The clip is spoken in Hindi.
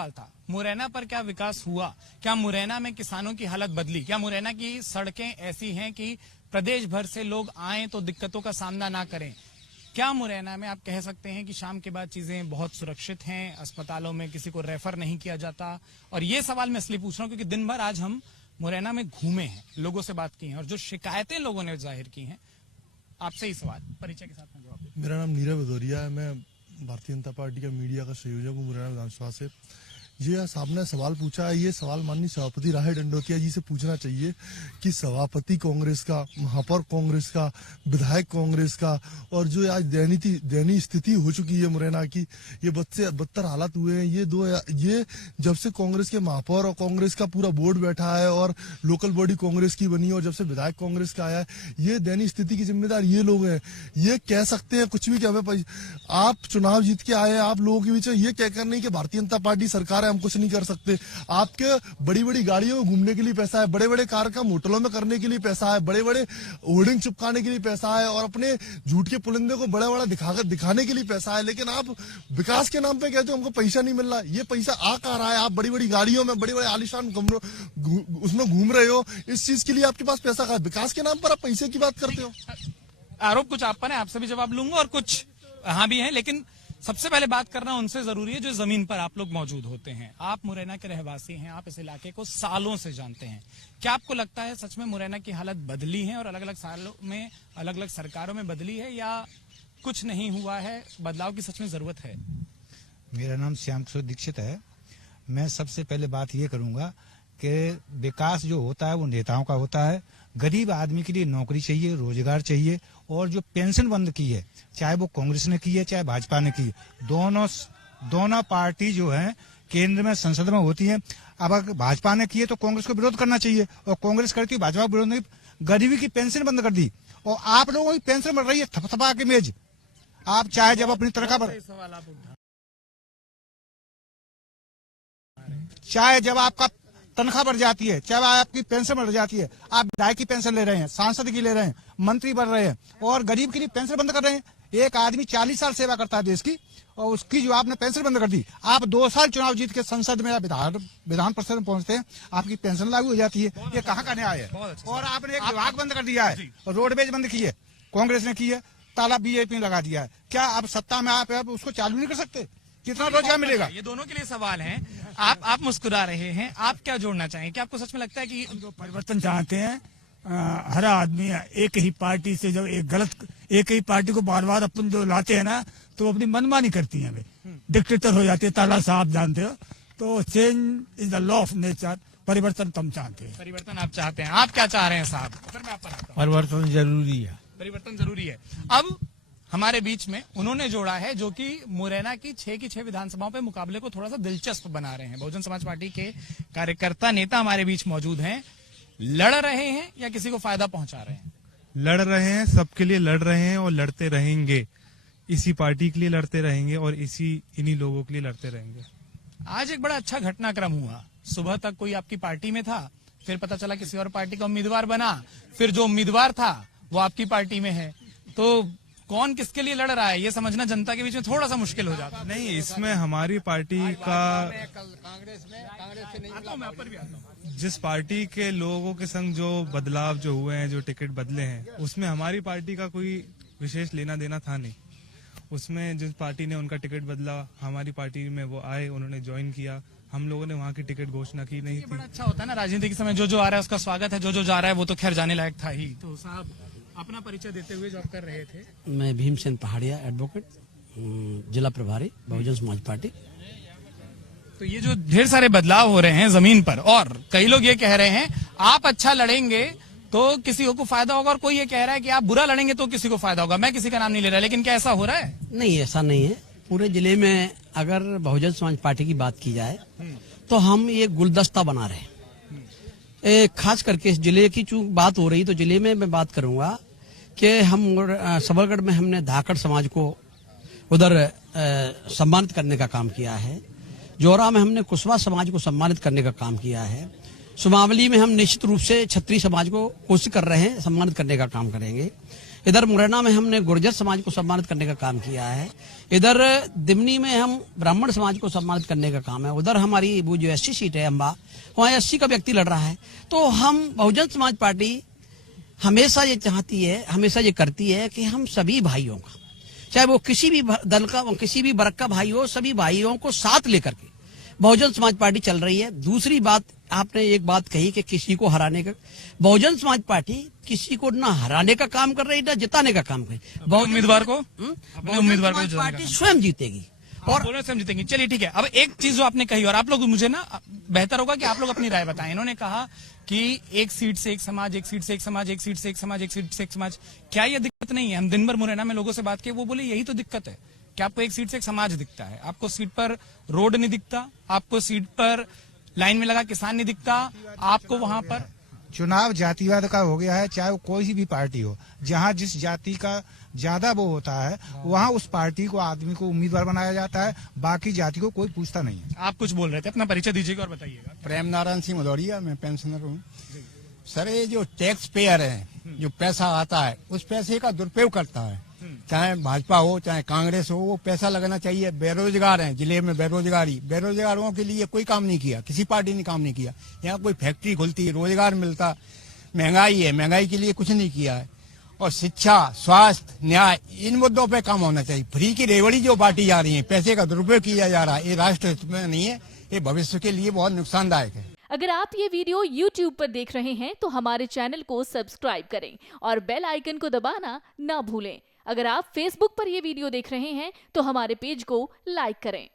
सवाल था, मुरैना पर क्या विकास हुआ? क्या मुरैना में किसानों की हालत बदली? क्या मुरैना की सड़कें ऐसी हैं कि प्रदेश भर से लोग आए तो दिक्कतों का सामना ना करें? क्या मुरैना में आप कह सकते हैं कि शाम के बाद चीजें बहुत सुरक्षित हैं, अस्पतालों में किसी को रेफर नहीं किया जाता? और ये सवाल मैं इसलिए पूछ रहा हूं क्योंकि दिन भर आज हम मुरैना में घूमे हैं, लोगों से बात की है और जो शिकायतें लोगों ने जाहिर की हैं, आपसे ही सवाल परिचय के साथ में जवाब। मेरा नाम नीरव भदौरिया है। मैं भारतीय जनता पार्टी का मीडिया का संयोजक हूँ मुरैना विधानसभा से। ये साहब ने सवाल पूछा है, ये सवाल माननीय सभापति राय दंडोतिया जी से पूछना चाहिए कि सभापति कांग्रेस का, महापौर कांग्रेस का, विधायक कांग्रेस का, और जो आज दयनीय स्थिति हो चुकी है मुरैना की, ये बदतर हालात हुए हैं। ये जब से कांग्रेस के महापौर और कांग्रेस का पूरा बोर्ड बैठा है और लोकल बॉडी कांग्रेस की बनी और जब से विधायक कांग्रेस का आया है, ये दयनीय स्थिति की जिम्मेदार ये लोग हैं। ये कह सकते हैं कुछ भी कि हमें, आप चुनाव जीत के आए हैं, आप लोगों के बीच ये कहकर नहीं कि भारतीय जनता पार्टी सरकार है, हम कुछ नहीं कर सकते। आपके बड़ी बड़ी गाड़ियों में घूमने के लिए पैसा है, बड़े बड़े कार्यक्रम होटलों में करने के लिए पैसा है, बड़े बड़े होर्डिंग चिपकाने के लिए पैसा है और अपने झूठ के पुलिंदे को बड़ा बड़ा दिखाने के लिए पैसा है। लेकिन आप विकास के नाम पे कहते हो हमको पैसा नहीं मिल रहा। ये पैसा आ कहाँ रहा है? आप बड़ी बड़ी गाड़ियों में, बड़े बड़े आलिशान उसमें घूम रहे हो। इस चीज के लिए आपके पास पैसा कहाँ है? विकास के नाम पर आप पैसे की बात करते हो। आरोप कुछ आप पर है, आपसे भी जवाब लूंगा और कुछ हाँ भी है, लेकिन सबसे पहले बात करना उनसे जरूरी है जो जमीन पर आप लोग मौजूद होते हैं। आप मुरैना के रहवासी हैं, आप इस इलाके को सालों से जानते हैं। क्या आपको लगता है सच में मुरैना की हालत बदली है और अलग अलग सालों में अलग अलग सरकारों में बदली है, या कुछ नहीं हुआ है, बदलाव की सच में जरूरत है? मेरा नाम श्याम किशोर दीक्षित है। मैं सबसे पहले बात ये करूंगा कि विकास जो होता है वो नेताओं का होता है। गरीब आदमी के लिए नौकरी चाहिए, रोजगार चाहिए, और जो पेंशन बंद की है, चाहे वो कांग्रेस ने की है चाहे भाजपा ने की है, दोनों पार्टी जो है केंद्र में संसद में होती है। अब अगर भाजपा ने की है तो कांग्रेस को विरोध करना चाहिए, और कांग्रेस करती है भाजपा को विरोध नहीं। गरीबी की पेंशन बंद कर दी और आप लोगों की पेंशन बढ़ रही है थपथपा के मेज। आप चाहे जब अपनी चाहे जब आपका तनख्वाह बढ़ जाती है, चाहे आपकी पेंशन बढ़ जाती है, आप विधायक की पेंशन ले रहे हैं, सांसद की ले रहे हैं, मंत्री बन रहे हैं और गरीब के लिए पेंशन बंद कर रहे हैं। एक आदमी 40 साल सेवा करता है देश की और उसकी जो आपने पेंशन बंद कर दी, आप 2 साल चुनाव जीत के संसद में या विधान परिषद में पहुंचते हैं, आपकी पेंशन लागू हो जाती है। ये कहाँ का न्याय है? और आपने एक विभाग बंद कर दिया है, रोडवेज बंद की है, कांग्रेस ने की है, ताला बीजेपी ने लगा दिया है। क्या आप सत्ता में आप उसको चालू नहीं कर सकते? कितना रोजगार मिलेगा? ये दोनों के लिए सवाल है। आप मुस्कुरा रहे हैं, आप क्या जोड़ना चाहेंगे? क्या आपको सच में लगता है कि जो परिवर्तन चाहते हैं, हर आदमी एक ही पार्टी से जब एक ही पार्टी को बार बार अपन जो लाते हैं ना, तो अपनी मनमानी करती हैं, डिक्टेटर हो जाती है। ताला साहब जानते हो, तो change is the law of nature. परिवर्तन तुम चाहते हैं, परिवर्तन आप चाहते हैं। आप क्या चाह रहे हैं साहब? फिर मैं आप पर आता हूं। परिवर्तन जरूरी है, परिवर्तन जरूरी है। अब हमारे बीच में उन्होंने जोड़ा है जो कि मुरैना की 6 की 6 विधानसभाओं पे मुकाबले को थोड़ा सा दिलचस्प बना रहे हैं। बहुजन समाज पार्टी के कार्यकर्ता नेता हमारे बीच मौजूद हैं। लड़ रहे हैं या किसी को फायदा पहुंचा रहे हैं? लड़ रहे हैं, सबके लिए लड़ रहे हैं और लड़ते रहेंगे। इसी पार्टी के लिए लड़ते रहेंगे और इन्हीं लोगों के लिए लड़ते रहेंगे। आज एक बड़ा अच्छा घटनाक्रम हुआ। सुबह तक कोई आपकी पार्टी में था, फिर पता चला किसी और पार्टी का उम्मीदवार बना, फिर जो उम्मीदवार था वो आपकी पार्टी में है। तो कौन किसके लिए लड़ रहा है ये समझना जनता के बीच में थोड़ा सा मुश्किल हो जाता है। नहीं, इसमें हमारी पार्टी का, जिस पार्टी के लोगों के संग जो बदलाव जो हुए हैं, जो टिकट बदले हैं, उसमें हमारी पार्टी का कोई विशेष लेना देना था नहीं। उसमें जिस पार्टी ने उनका टिकट बदला, हमारी पार्टी में वो आए, उन्होंने ज्वाइन किया, हम लोगों ने वहाँ की टिकट घोषणा की नहीं थी। बड़ा अच्छा होता है ना राजनीति के समय, जो आ रहा है उसका स्वागत है, जो जा रहा है वो तो खैर जाने लायक था ही। तो साहब अपना परिचय देते हुए जो आप कर रहे थे। मैं भीमसेन पहाड़िया, एडवोकेट, जिला प्रभारी, बहुजन समाज पार्टी। तो ये जो ढेर सारे बदलाव हो रहे हैं जमीन पर, और कई लोग ये कह रहे हैं आप अच्छा लड़ेंगे तो किसी को फायदा होगा, और कोई ये कह रहा है कि आप बुरा लड़ेंगे तो किसी को फायदा होगा। मैं किसी का नाम नहीं ले रहा, लेकिन क्या ऐसा हो रहा है? नहीं, ऐसा नहीं है। पूरे जिले में अगर बहुजन समाज पार्टी की बात की जाए तो हम ये गुलदस्ता बना रहे हैं। खास करके इस जिले की चूंकि बात हो रही, तो जिले में मैं बात करूंगा कि हम सबलगढ़ में हमने धाकड़ समाज को उधर सम्मानित करने का काम किया है। जोरा में हमने कुशवा समाज को सम्मानित करने का काम किया है। सुमावली में हम निश्चित रूप से क्षत्रिय समाज को कोशिश कर रहे हैं, सम्मानित करने का काम करेंगे। इधर मुरैना में हमने गुर्जर समाज को सम्मानित करने का काम किया है, इधर दिमनी में हम ब्राह्मण समाज को सम्मानित करने का काम है, उधर हमारी वो जो एससी सीट है अम्बा, वहाँ एससी का व्यक्ति लड़ रहा है। तो हम बहुजन समाज पार्टी हमेशा ये चाहती है, हमेशा ये करती है कि हम सभी भाइयों का, चाहे वो किसी भी दल का, किसी भी वर्ग का भाई हो, सभी भाइयों को साथ लेकर के बहुजन समाज पार्टी चल रही है। दूसरी बात, आपने एक बात कही कि किसी को हराने का, बहुजन समाज पार्टी किसी को ना हराने का काम कर रही है ना जिताने का काम कर रही है। उम्मीदवार को बहुजन समाज पार्टी स्वयं जीतेगी और दोनों स्वयं जीतेंगे। चलिए ठीक है, अब एक चीज जो आपने कही, और आप लोग मुझे ना बेहतर होगा कि आप लोग अपनी राय बताएं। इन्होंने कहा कि एक सीट से एक समाज, एक सीट से एक समाज, एक सीट से एक समाज, एक सीट से एक समाज। क्या ये दिक्कत नहीं है? हम दिन भर मुरैना में लोगों से बात किए, वो बोले यही तो दिक्कत है कि आपको एक सीट से एक समाज दिखता है, आपको सीट पर रोड नहीं दिखता, आपको सीट पर लाइन में लगा किसान नहीं दिखता, आपको वहां पर चुनाव जातिवाद का हो गया है। चाहे वो कोई भी पार्टी हो, जहाँ जिस जाति का ज्यादा वो होता है वहाँ उस पार्टी को, आदमी को उम्मीदवार बनाया जाता है, बाकी जाति को कोई पूछता नहीं है। आप कुछ बोल रहे थे, अपना परिचय दीजिएगा और बताइएगा। प्रेम नारायण सिंह भदौरिया, मैं पेंशनर हूँ। सर, ये जो टैक्स पेयर है, जो पैसा आता है, उस पैसे का दुरुपयोग करता है, चाहे भाजपा हो चाहे कांग्रेस हो, वो पैसा लगना चाहिए। बेरोजगार हैं जिले में, बेरोजगारों के लिए कोई काम नहीं किया, किसी पार्टी ने काम नहीं किया। यहाँ कोई फैक्ट्री खुलती, रोजगार मिलता, महंगाई है, महंगाई के लिए कुछ नहीं किया है। और शिक्षा, स्वास्थ्य, न्याय, इन मुद्दों पे काम होना चाहिए। फ्री की रेवड़ी जो बांटी जा रही है, पैसे का दुरुपयोग किया जा रहा है, ये राष्ट्र हित में नहीं है, ये भविष्य के लिए बहुत नुकसानदायक है। अगर आप ये वीडियो YouTube पर देख रहे हैं तो हमारे चैनल को सब्सक्राइब करें और बेल आइकन को दबाना ना भूलें। अगर आप Facebook पर ये वीडियो देख रहे हैं तो हमारे पेज को लाइक करें।